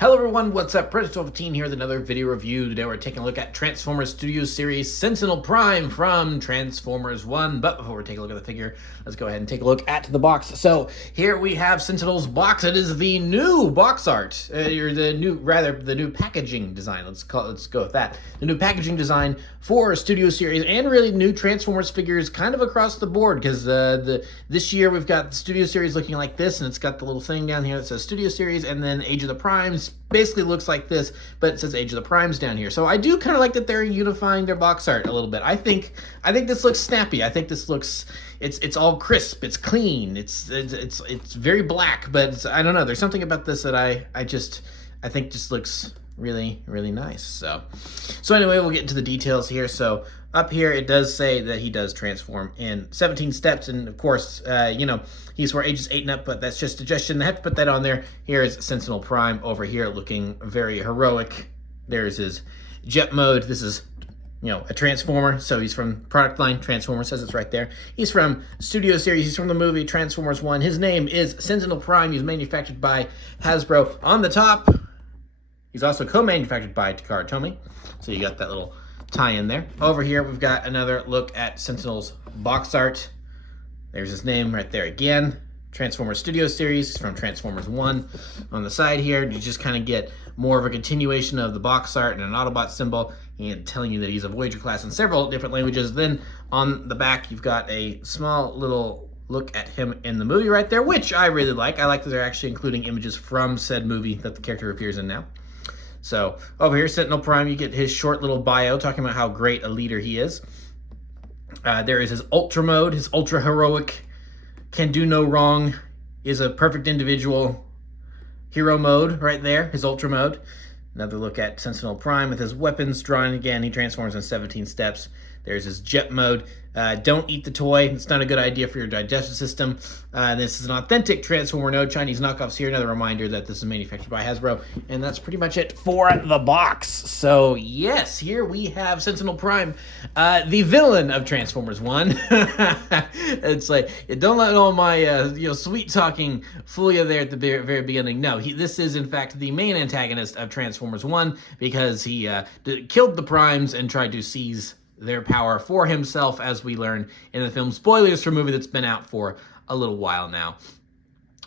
Hello everyone, what's up? Predator12 here with another video review. Today we're taking a look at Transformers Studio Series Sentinel Prime from Transformers 1. But before we take a look at the figure, let's go ahead and take a look at the box. So here we have Sentinel's box. It is the new box art, or the new packaging design. Let's go with that. The new packaging design for Studio Series, and really new Transformers figures kind of across the board, because this year we've got the Studio Series looking like this, and it's got the little thing down here that says Studio Series, and then Age of the Primes basically looks like this, but it says Age of the Primes down here. So I do kind of like that they're unifying their box art a little bit. I think this looks snappy. I think this looks, it's all crisp, it's clean, it's very black, but I don't know, there's something about this that I think just looks really nice. So anyway, we'll get into the details here. So up here it does say that he does transform in 17 steps, and of course he's for ages 8 and up, but that's just suggestion. I have to put that on there. Here is Sentinel Prime over here looking very heroic. There's his jet mode. This is a Transformer, so he's from product line Transformers, says it's right there. He's from Studio Series, he's from the movie Transformers 1. His name is Sentinel Prime. He's manufactured by Hasbro. On the top, he's also co-manufactured by Takara Tomy, so you got that little tie-in there. Over here, we've got another look at Sentinel's box art. There's his name right there again. Transformers Studio Series from Transformers 1. On the side here, you just kind of get more of a continuation of the box art and an Autobot symbol, and telling you that he's a Voyager class in several different languages. Then on the back, you've got a small little look at him in the movie right there, which I really like. I like that they're actually including images from said movie that the character appears in now. So over here, Sentinel Prime, you get his short little bio talking about how great a leader he is. There is his Ultra mode, his ultra heroic, can do no wrong, is a perfect individual hero mode right there, his Ultra mode. Another look at Sentinel Prime with his weapons drawn. Again, he transforms in 17 steps. There's his jet mode. Don't eat the toy. It's not a good idea for your digestive system. This is an authentic Transformer, no Chinese knockoffs here. Another reminder that this is manufactured by Hasbro. And that's pretty much it for the box. So yes, here we have Sentinel Prime, the villain of Transformers 1. It's like, don't let all my sweet talking fool you there at the very beginning. No, this is in fact the main antagonist of Transformers 1, because he killed the Primes and tried to seize their power for himself, as we learn in the film. Spoilers for a movie that's been out for a little while now.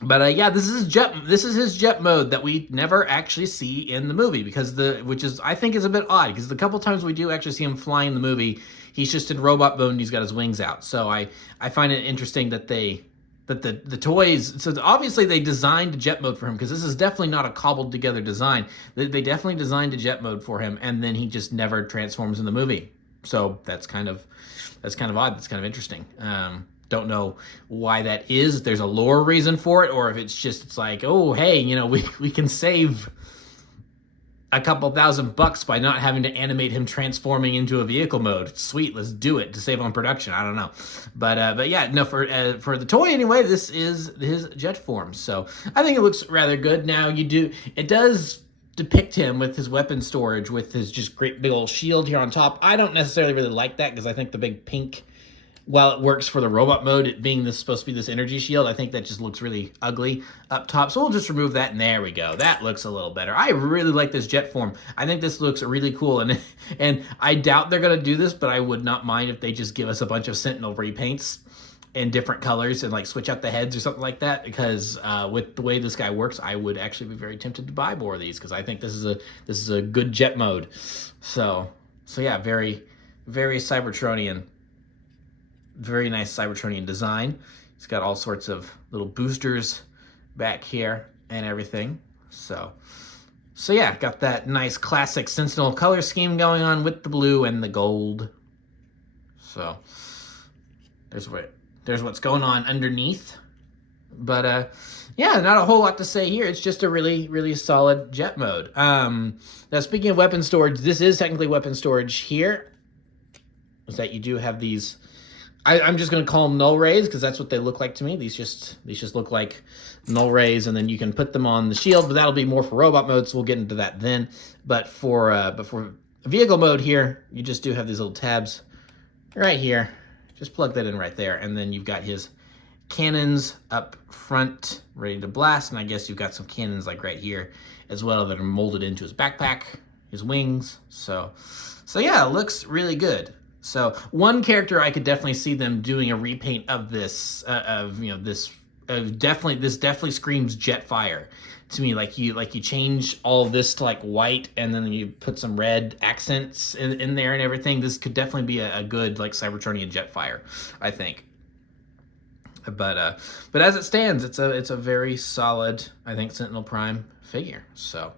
But yeah, this is his jet mode that we never actually see in the movie, which I think is a bit odd, because the couple times we do actually see him fly in the movie, he's just in robot mode and he's got his wings out. So I find it interesting that the toys, so obviously they designed a jet mode for him, because this is definitely not a cobbled together design. They definitely designed a jet mode for him, and then he just never transforms in the movie. So that's kind of odd. That's kind of interesting. Don't know why that is. If there's a lore reason for it, or if it's like, oh, hey, we can save a couple $1,000 by not having to animate him transforming into a vehicle mode. Sweet, let's do it to save on production. I don't know, but yeah, no, for the toy anyway, this is his jet form. So I think it looks rather good. Now it does depict him with his weapon storage, with his just great big old shield here on top. I don't necessarily really like that, because I think the big pink, while it works for the robot mode, it being supposed to be this energy shield, I think that just looks really ugly up top. So we'll just remove that, and there we go. That looks a little better. I really like this jet form. I think this looks really cool, and I doubt they're gonna do this, but I would not mind if they just give us a bunch of Sentinel repaints in different colors and like switch out the heads or something like that, because with the way this guy works, I would actually be very tempted to buy more of these, because I think this is a good jet mode. So yeah, very Cybertronian, very nice Cybertronian design. He's got all sorts of little boosters back here and everything. So yeah, got that nice classic Sentinel color scheme going on with the blue and the gold. So there's what's going on underneath. But yeah, not a whole lot to say here. It's just a really solid jet mode. Now, speaking of weapon storage, this is technically weapon storage here. Is that you do have these, I'm just going to call them null rays, because that's what they look like to me. These just look like null rays, and then you can put them on the shield, but that'll be more for robot mode, so we'll get into that then. But for vehicle mode here, you just do have these little tabs right here. Just plug that in right there, and then you've got his cannons up front ready to blast, and I guess you've got some cannons like right here as well that are molded into his backpack, his wings. So yeah, it looks really good. So one character I could definitely see them doing a repaint of this, this definitely screams Jetfire to me. Like you change all of this to like white, and then you put some red accents in there and everything. This could definitely be a good like Cybertronian Jetfire, I think. But as it stands, it's a very solid, I think, Sentinel Prime figure. So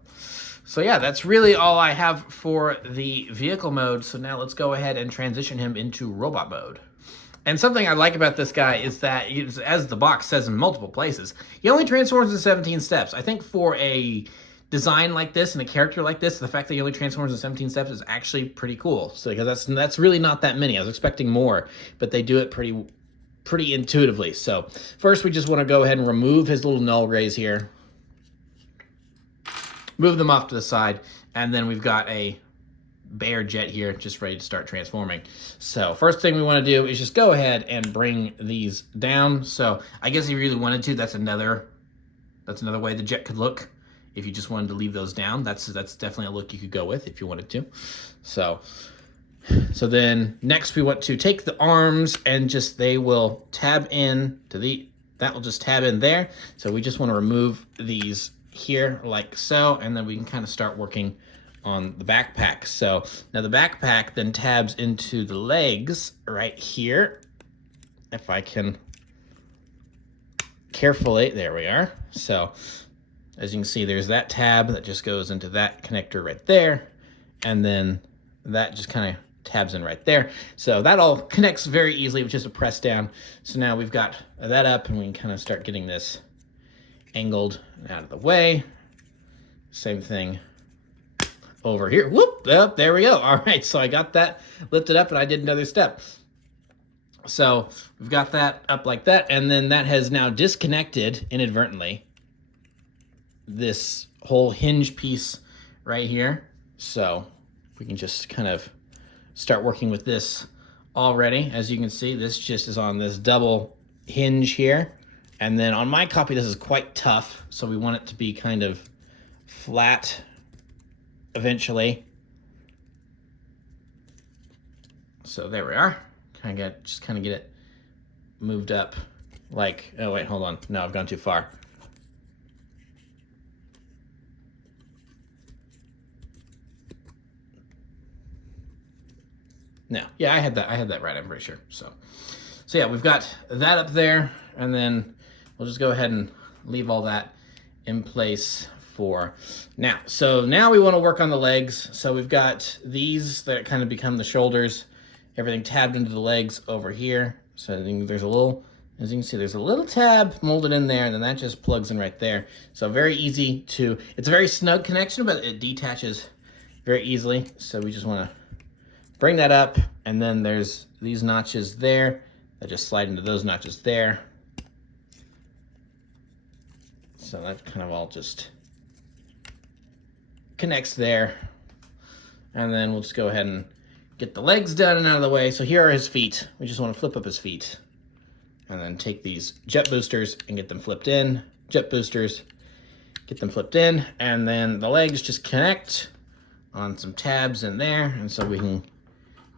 yeah, that's really all I have for the vehicle mode. So now let's go ahead and transition him into robot mode. And something I like about this guy is that, as the box says in multiple places, he only transforms in 17 steps. I think for a design like this and a character like this, the fact that he only transforms in 17 steps is actually pretty cool. So because that's really not that many. I was expecting more, but they do it pretty intuitively. So first we just want to go ahead and remove his little null rays here, move them off to the side, and then we've got a Bear jet here just ready to start transforming. So first thing we want to do is just go ahead and bring these down. So I guess if you really wanted to, that's another way the jet could look. If you just wanted to leave those down, that's definitely a look you could go with if you wanted to. So then next we want to take the arms and they will tab in to that will just tab in there. So we just want to remove these here like so, and then we can kind of start working on the backpack. So now the backpack then tabs into the legs right here. If I can carefully, there we are. So as you can see, there's that tab that just goes into that connector right there. And then that just kind of tabs in right there. So that all connects very easily with just a press down. So now we've got that up, and we can kind of start getting this angled out of the way. Same thing over here. Whoop, oh, there we go. All right, so I got that lifted up, and I did another step. So we've got that up like that, and then that has now disconnected inadvertently this whole hinge piece right here. So we can just kind of start working with this already. As you can see, this just is on this double hinge here. And then on my copy, this is quite tough. So we want it to be kind of flat eventually. So there we are. Just kind of get it moved up like, oh wait, hold on. No, I've gone too far. No, yeah, I had that right, I'm pretty sure. So yeah, we've got that up there, and then we'll just go ahead and leave all that in place for now. So now we want to work on the legs. So we've got these that kind of become the shoulders, everything tabbed into the legs over here. So there's a little, as you can see, there's a little tab molded in there, and then that just plugs in right there. So very easy to, it's a very snug connection, but it detaches very easily. So we just want to bring that up, and then there's these notches there that just slide into those notches there. So that kind of all just connects there. And then we'll just go ahead and get the legs done and out of the way. So here are his feet. We just want to flip up his feet, and then take these jet boosters and get them flipped in. Jet boosters, get them flipped in, and then the legs just connect on some tabs in there, and so we can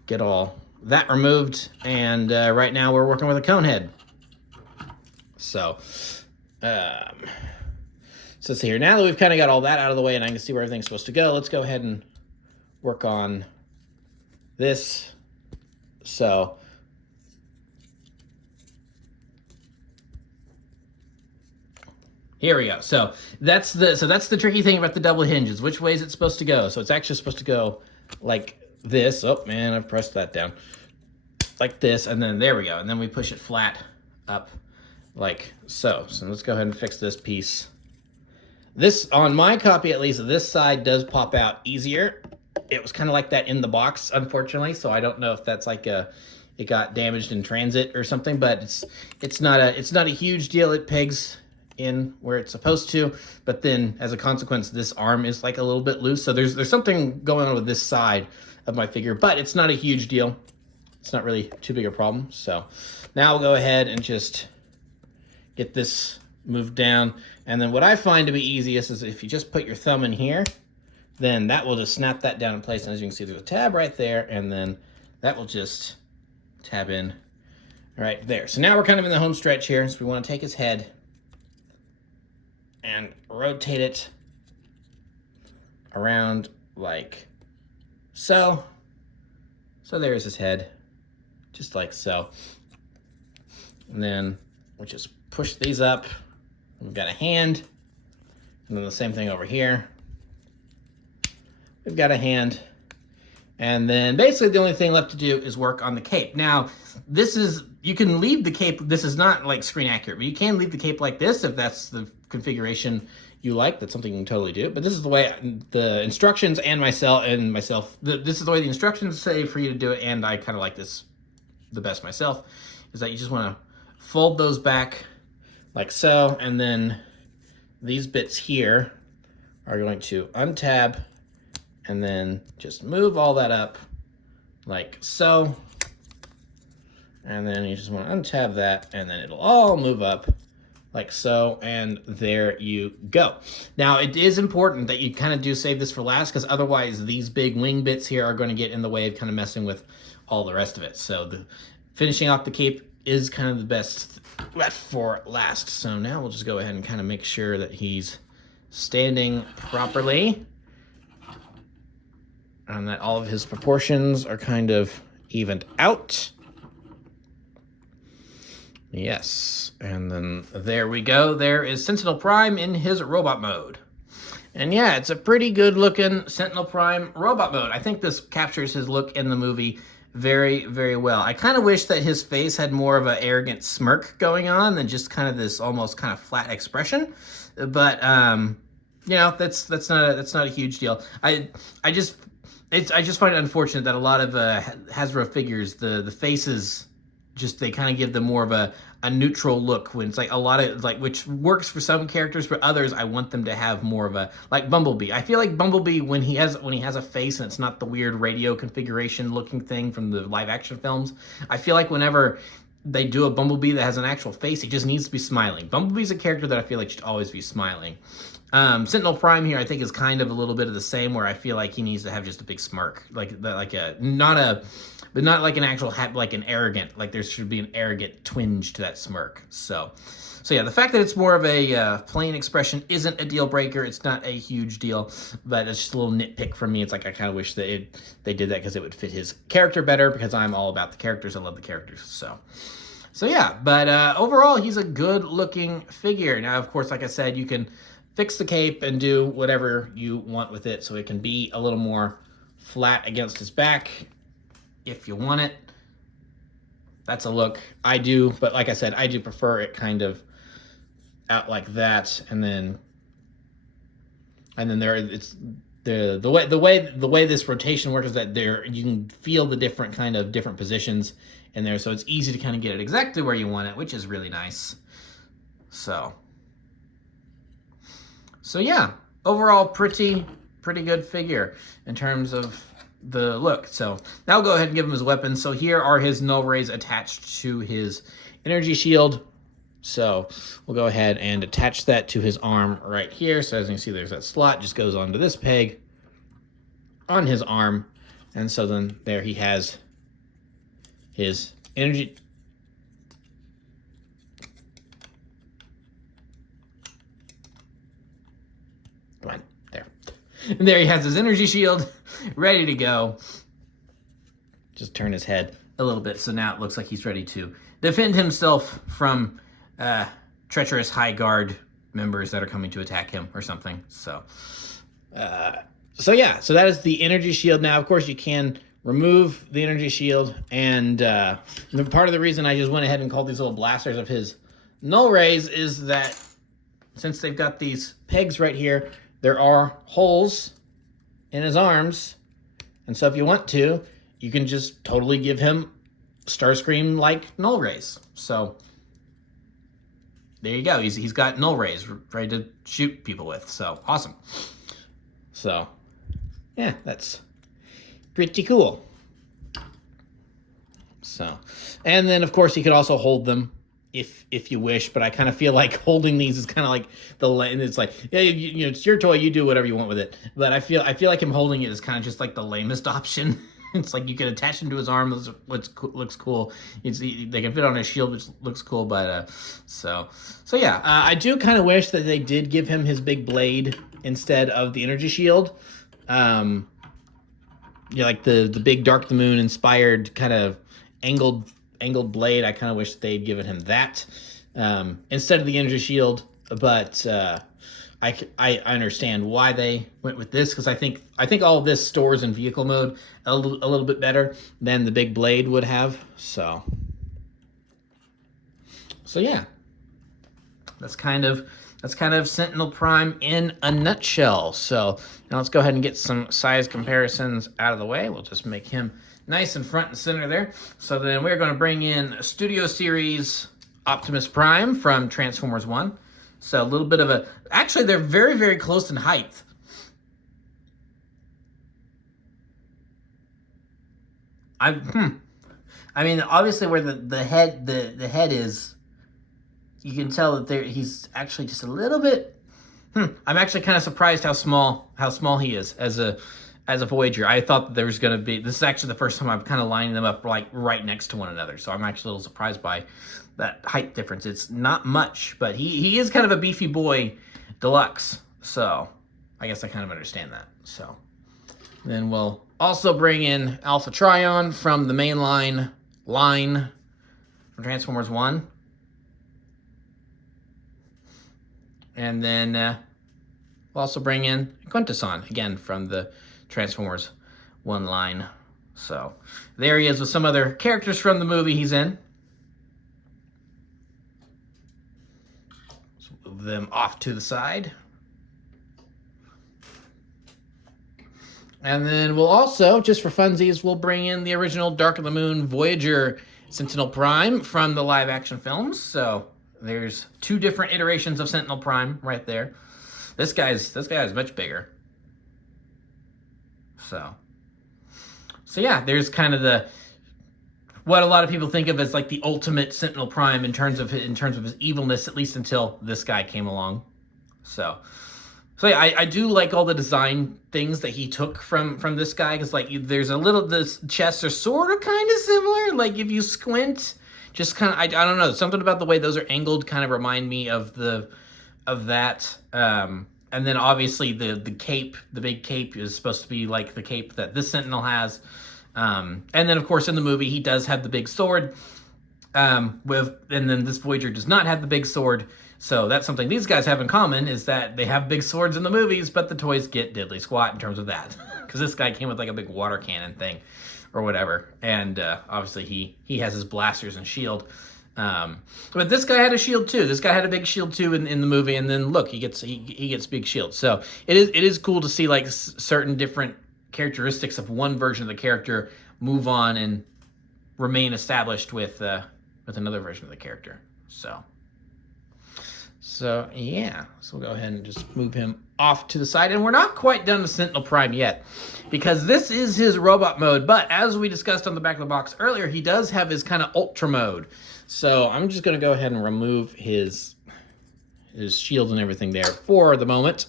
get all that removed. And right now we're working with a cone head. So let's see here. Now that we've kind of got all that out of the way and I can see where everything's supposed to go, let's go ahead and work on this. So here we go. So that's the tricky thing about the double hinges. Which way is it supposed to go? So it's actually supposed to go like this. Oh man, I've pressed that down. Like this, and then there we go. And then we push it flat up like so. So let's go ahead and fix this piece. This, on my copy at least, this side does pop out easier. It was kind of like that in the box, unfortunately. So I don't know if that's like it got damaged in transit or something, but it's not a huge deal. It pegs in where it's supposed to, but then as a consequence, this arm is like a little bit loose. So there's something going on with this side of my figure, but it's not a huge deal. It's not really too big a problem. So now we'll go ahead and just get this moved down. And then what I find to be easiest is if you just put your thumb in here, then that will just snap that down in place. And as you can see, there's a tab right there, and then that will just tab in right there. So now we're kind of in the home stretch here. So we want to take his head and rotate it around like so. So there's his head, just like so. And then we just push these up. We've got a hand, and then the same thing over here. We've got a hand, and then basically the only thing left to do is work on the cape. Now, this is, you can leave the cape, this is not like screen accurate, but you can leave the cape like this if that's the configuration you like. That's something you can totally do. But this is the way the instructions and myself, this is the way the instructions say for you to do it, and I kind of like this the best myself, is that you just want to fold those back like so, and then these bits here are going to untab, and then just move all that up like so. And then you just want to untab that, and then it'll all move up like so, and there you go. Now, it is important that you kind of do save this for last, because otherwise these big wing bits here are going to get in the way of kind of messing with all the rest of it. So the finishing off the cape is kind of the best left for last. So now we'll just go ahead and kind of make sure that he's standing properly, and that all of his proportions are kind of evened out. Yes, and then there we go. There is Sentinel Prime in his robot mode. And yeah, it's a pretty good looking Sentinel Prime robot mode. I think this captures his look in the movie very, very well. I kind of wish that his face had more of an arrogant smirk going on than just kind of this almost kind of flat expression. But you know, that's not a huge deal. I just find it unfortunate that a lot of Hasbro figures, the faces, just they kind of give them more of a neutral look, when it's like a lot of like, which works for some characters, for others I want them to have more of a, like Bumblebee. I feel like Bumblebee, when he has a face and it's not the weird radio configuration looking thing from the live action films, I feel like whenever they do a Bumblebee that has an actual face, he just needs to be smiling. Bumblebee's a character that I feel like should always be smiling. Sentinel Prime here I think is kind of a little bit of the same, where I feel like he needs to have just a big smirk, but not like an actual like an arrogant, like there should be an arrogant twinge to that smirk. So yeah, the fact that it's more of a plain expression isn't a deal breaker. It's not a huge deal, but it's just a little nitpick for me. It's like I kind of wish that they did that because it would fit his character better, because I'm all about the characters. I love the characters. So yeah, but overall, he's a good looking figure. Now, of course, like I said, you can fix the cape and do whatever you want with it, so it can be a little more flat against his back if you want it. That's a look. I do, but like I said, I do prefer it kind of out like that, and then there it's the way this rotation works is that there you can feel the different positions in there, so it's easy to kind of get it exactly where you want it, which is really nice. So yeah, overall pretty good figure in terms of the look. So now we'll go ahead and give him his weapons. So here are his null rays attached to his energy shield. So we'll go ahead and attach that to his arm right here. So as you can see, there's that slot, just goes onto this peg on his arm. And so then there he has his energy. Come on, there. And there he has his energy shield ready to go. Just turn his head a little bit, so now it looks like he's ready to defend himself from treacherous High Guard members that are coming to attack him or something. So yeah, so that is the energy shield. Now, of course, you can remove the energy shield, and part of the reason I just went ahead and called these little blasters of his null rays is that since they've got these pegs right here, there are holes in his arms, and so if you want to, you can just totally give him Starscream-like null rays. So there you go. He's got null rays ready to shoot people with. So awesome. So yeah, that's pretty cool. So, and then of course he could also hold them if you wish, but I kind of feel like holding these is kind of like and it's like, yeah, you know, it's your toy, you do whatever you want with it. But I feel like him holding it is kind of just like the lamest option. It's like you can attach him to his arm, which looks cool. They can fit on his shield, which looks cool. But so yeah, I do kind of wish that they did give him his big blade instead of the energy shield. Yeah, like the big Dark the Moon inspired kind of angled blade. I kind of wish they'd given him that instead of the energy shield. But I understand why they went with this, because I think all of this stores in vehicle mode a little bit better than the big blade would have. So yeah, that's kind of Sentinel Prime in a nutshell. So now let's go ahead and get some size comparisons out of the way. We'll just make him nice and front and center there. So then we're going to bring in Studio Series Optimus Prime from Transformers 1. So a little bit of actually they're very, very close in height. I mean, obviously where the head is, you can tell that he's actually just a little bit. I'm actually kind of surprised how small he is as a Voyager. I thought that there was going to be. This is actually the first time I've kind of lining them up like right next to one another. So I'm actually a little surprised by that height difference. It's not much, but he is kind of a beefy boy, deluxe. So I guess I kind of understand that. So then we'll also bring in Alpha Trion from the mainline line from Transformers 1. And then we'll also bring in Quintesson, again, from the Transformers 1 line. So there he is with some other characters from the movie he's in. Let's move them off to the side. And then we'll also, just for funsies, we'll bring in the original Dark of the Moon Voyager Sentinel Prime from the live-action films. So there's 2 different iterations of Sentinel Prime right there. This guy's much bigger. So yeah, there's kind of what a lot of people think of as like the ultimate Sentinel Prime in terms of his evilness, at least until this guy came along. So yeah, I do like all the design things that he took from this guy, because like there's the chests are sort of kind of similar. Like if you squint, just kind of, I don't know, something about the way those are angled kind of remind me of that. And then obviously the cape, the big cape, is supposed to be like the cape that this Sentinel has. And then of course in the movie he does have the big sword. And then this Voyager does not have the big sword. So that's something these guys have in common, is that they have big swords in the movies, but the toys get diddly squat in terms of that. Because this guy came with like a big water cannon thing or whatever. And obviously he has his blasters and shield. But this guy had a shield too. This guy had a big shield too in the movie, and then look, he gets big shield. So it is cool to see like certain different characteristics of one version of the character move on and remain established with another version of the character. So yeah, so we'll go ahead and just move him off to the side. And we're not quite done with Sentinel Prime yet, because this is his robot mode. But as we discussed on the back of the box earlier, he does have his kind of ultra mode. So I'm just going to go ahead and remove his shield and everything there for the moment.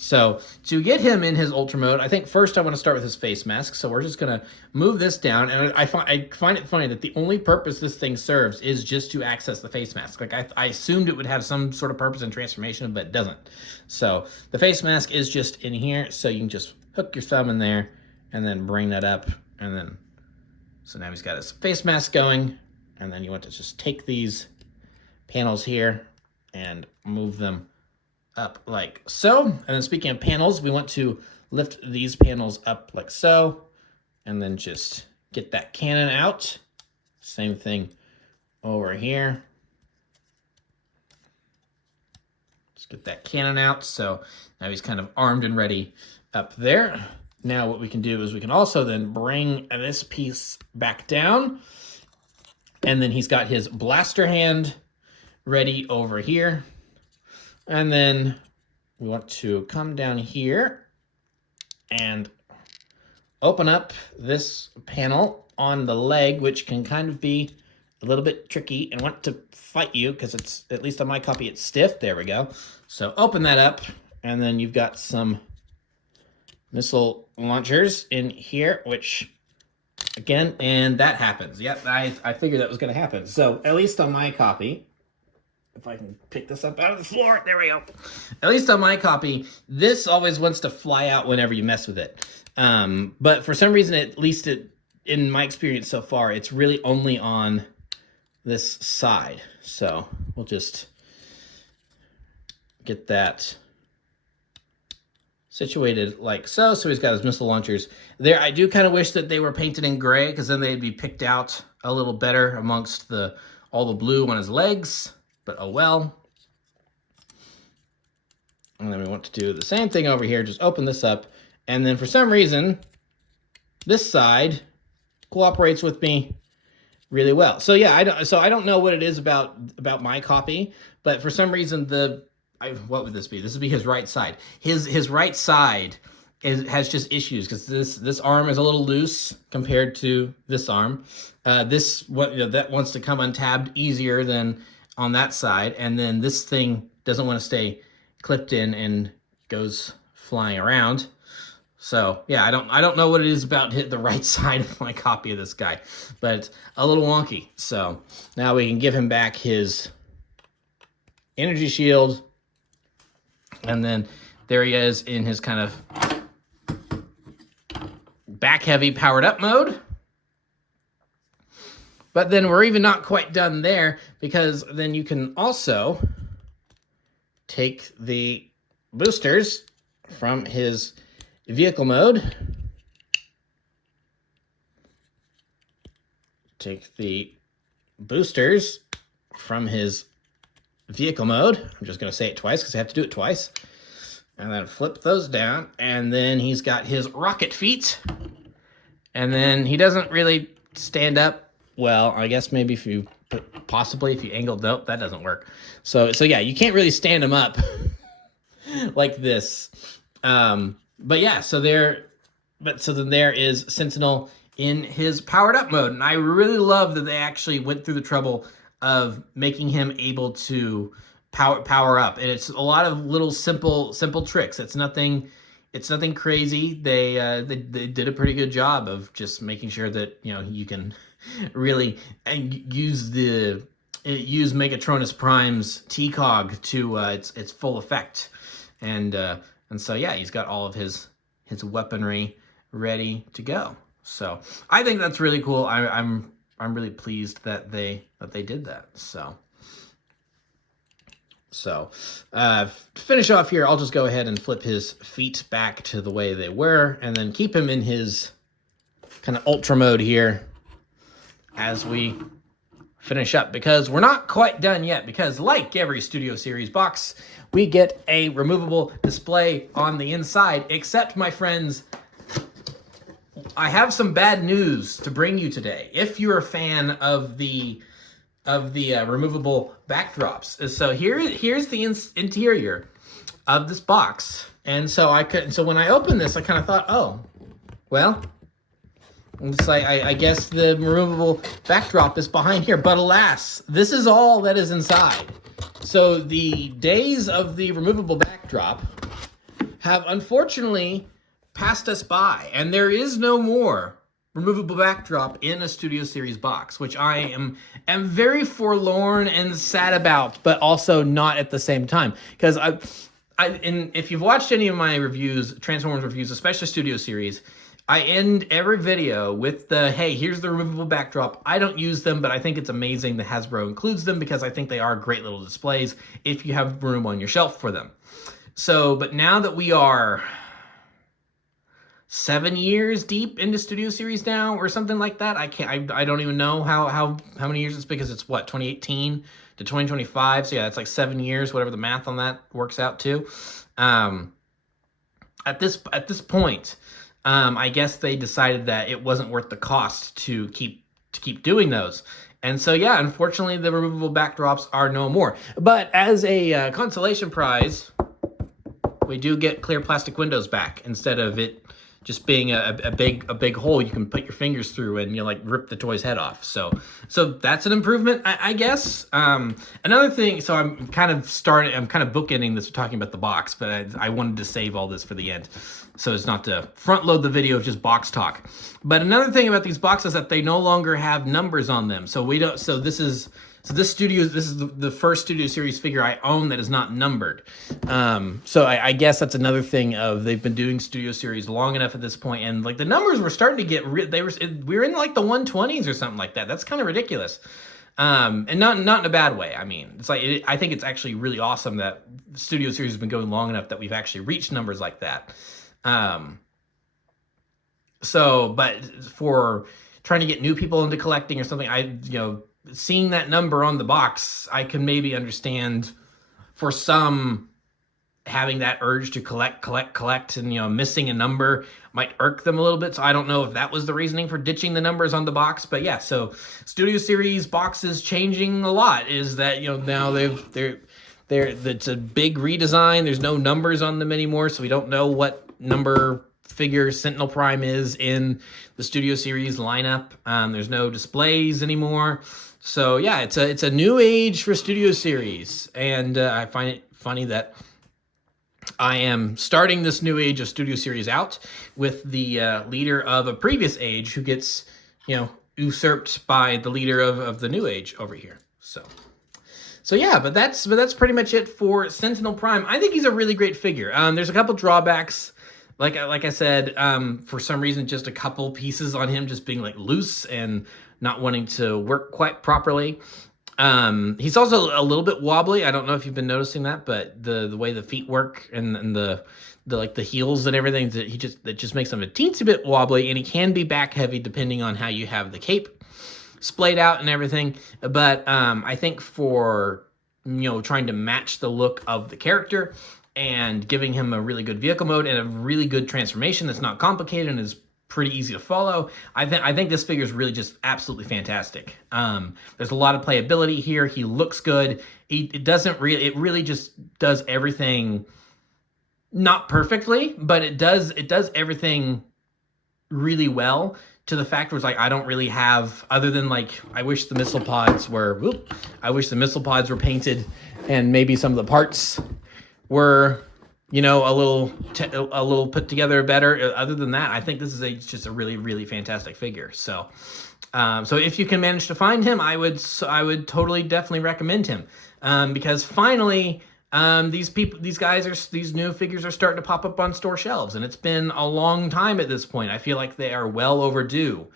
So to get him in his ultra mode, I think first I want to start with his face mask. So we're just going to move this down. And I find it funny that the only purpose this thing serves is just to access the face mask. Like I assumed it would have some sort of purpose in transformation, but it doesn't. So the face mask is just in here. So you can just hook your thumb in there and then bring that up. And then, so now he's got his face mask going. And then you want to just take these panels here and move them up like so. And then speaking of panels, we want to lift these panels up like so, and then just get that cannon out. Same thing over here. Just get that cannon out. So now he's kind of armed and ready up there. Now what we can do is we can also then bring this piece back down. And then he's got his blaster hand ready over here. And then we want to come down here and open up this panel on the leg, which can kind of be a little bit tricky and want to fight you because it's, at least on my copy, it's stiff. There we go. So open that up, and then you've got some missile launchers in here, which, again, and that happens. Yep, I figured that was going to happen. So at least on my copy, if I can pick this up out of the floor, there we go. At least on my copy, this always wants to fly out whenever you mess with it. But for some reason, at least in my experience so far, it's really only on this side. So we'll just get that situated like so. So he's got his missile launchers there. I do kind of wish that they were painted in gray, because then they'd be picked out a little better amongst all the blue on his legs, but oh well. And then we want to do the same thing over here. Just open this up, and then for some reason, this side cooperates with me really well. So yeah, I don't know what it is about my copy, but for some reason what would this be? This would be his right side. His right side has just issues, because this arm is a little loose compared to this arm. That wants to come untabbed easier than on that side, and then this thing doesn't want to stay clipped in and goes flying around. So yeah, I don't know what it is about the right side of my copy of this guy, but it's a little wonky. So now we can give him back his energy shield, and then there he is in his kind of back heavy powered up mode. But then we're even not quite done there, because then you can also take the boosters from his vehicle mode. Take the boosters from his vehicle mode. I'm just going to say it twice because I have to do it twice. And then flip those down. And then he's got his rocket feet. And then he doesn't really stand up well. I guess maybe if you angled, nope, that doesn't work. So yeah, you can't really stand him up like this. But yeah, so then there is Sentinel in his powered up mode. And I really love that they actually went through the trouble of making him able to power up. And it's a lot of little simple tricks. It's nothing crazy. They did a pretty good job of just making sure that, you can really use Megatronus Prime's T-Cog to its full effect. And so yeah, he's got all of his weaponry ready to go. So I think that's really cool. I'm really pleased that they did that. So to finish off here, I'll just go ahead and flip his feet back to the way they were, and then keep him in his kind of ultra mode here as we finish up, because we're not quite done yet, because like every Studio Series box, we get a removable display on the inside, except, my friends, I have some bad news to bring you today. If you're a fan of the removable backdrops, so here's the interior of this box, and so when I opened this, I kind of thought, oh, well, it's like I guess the removable backdrop is behind here, but alas, this is all that is inside. So the days of the removable backdrop have unfortunately passed us by, and there is no more removable backdrop in a Studio Series box, which I am very forlorn and sad about, but also not at the same time, because if you've watched any of my reviews, Transformers reviews, especially Studio Series, I end every video with hey, here's the removable backdrop. I don't use them, but I think it's amazing that Hasbro includes them, because I think they are great little displays if you have room on your shelf for them. So, but now that we are 7 years deep into Studio Series now, or something like that, I don't even know how many years it's, because it's what, 2018 to 2025. So yeah, it's like 7 years, whatever the math on that works out to. At this point, I guess they decided that it wasn't worth the cost to keep doing those. And so yeah, unfortunately, the removable backdrops are no more. But as a consolation prize, we do get clear plastic windows back, instead of it just being a big hole you can put your fingers through and like rip the toy's head off. So that's an improvement, I guess. Another thing, so I'm kind of bookending this talking about the box, but I wanted to save all this for the end, so it's not to front load the video of just box talk. But another thing about these boxes is that they no longer have numbers on them. So this is the first Studio Series figure I own that is not numbered. So I guess that's another thing of they've been doing Studio Series long enough at this point, and like the numbers were starting to get we were in like the 120s or something like that. That's kind of ridiculous. And not in a bad way. I mean, it's like I think it's actually really awesome that Studio Series has been going long enough that we've actually reached numbers like that. But for trying to get new people into collecting or something, seeing that number on the box, I can maybe understand for some having that urge to collect, and missing a number might irk them a little bit. So I don't know if that was the reasoning for ditching the numbers on the box, but yeah. So Studio Series boxes changing a lot is that now it's a big redesign. There's no numbers on them anymore, so we don't know what number figure Sentinel Prime is in the Studio Series lineup. There's no displays anymore. So yeah, it's a new age for Studio Series, and I find it funny that I am starting this new age of Studio Series out with the leader of a previous age who gets usurped by the leader of the new age over here. So yeah, but that's pretty much it for Sentinel Prime. I think he's a really great figure. There's a couple drawbacks. Like I said, for some reason, just a couple pieces on him just being like loose and not wanting to work quite properly. He's also a little bit wobbly. I don't know if you've been noticing that, but the way the feet work and the heels and everything, that just makes him a teensy bit wobbly, and he can be back heavy depending on how you have the cape splayed out and everything. But I think for trying to match the look of the character and giving him a really good vehicle mode and a really good transformation that's not complicated and is pretty easy to follow, I think this figure is really just absolutely fantastic. There's a lot of playability here. He looks good. It really just does everything, not perfectly, but it does everything really well, to the fact where it's like I don't really have, other than like I wish the missile pods were painted, and maybe some of the parts were a little put together better. Other than that, I think this is just a really, really fantastic figure. So if you can manage to find him, I would totally definitely recommend him, because finally these new figures are starting to pop up on store shelves, and it's been a long time at this point. I feel like they are well overdue.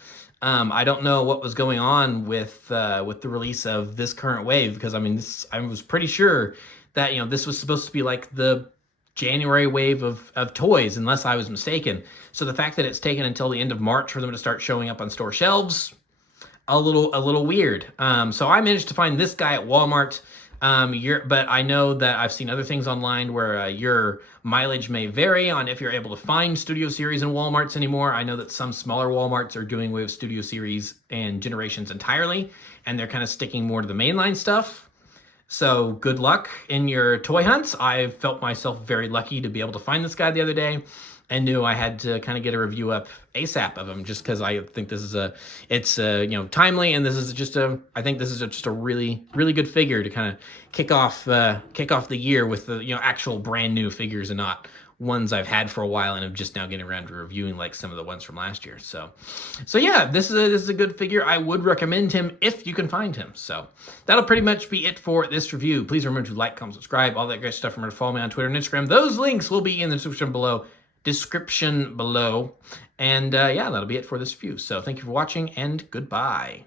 I don't know what was going on with the release of this current wave, because I was pretty sure that this was supposed to be like the January wave of toys, unless I was mistaken. So the fact that it's taken until the end of March for them to start showing up on store shelves, a little weird. So I managed to find this guy at Walmart. But I know that I've seen other things online where your mileage may vary on if you're able to find Studio Series in Walmarts anymore. I know that some smaller Walmarts are doing away with Studio Series and Generations entirely, and they're kind of sticking more to the mainline stuff. So good luck in your toy hunts. I felt myself very lucky to be able to find this guy the other day, and knew I had to kind of get a review up ASAP of him, just because I think this is timely, and I think this is just a really, really good figure to kind of kick off the year with the actual brand new figures, and not ones I've had for a while and I'm just now getting around to reviewing, like some of the ones from last year. So yeah, this is a good figure. I would recommend him if you can find him. So that'll pretty much be it for this review. Please remember to like, comment, subscribe, all that great stuff. Remember to follow me on Twitter and Instagram. Those links will be in the description below. And yeah, that'll be it for this review. So thank you for watching, and goodbye.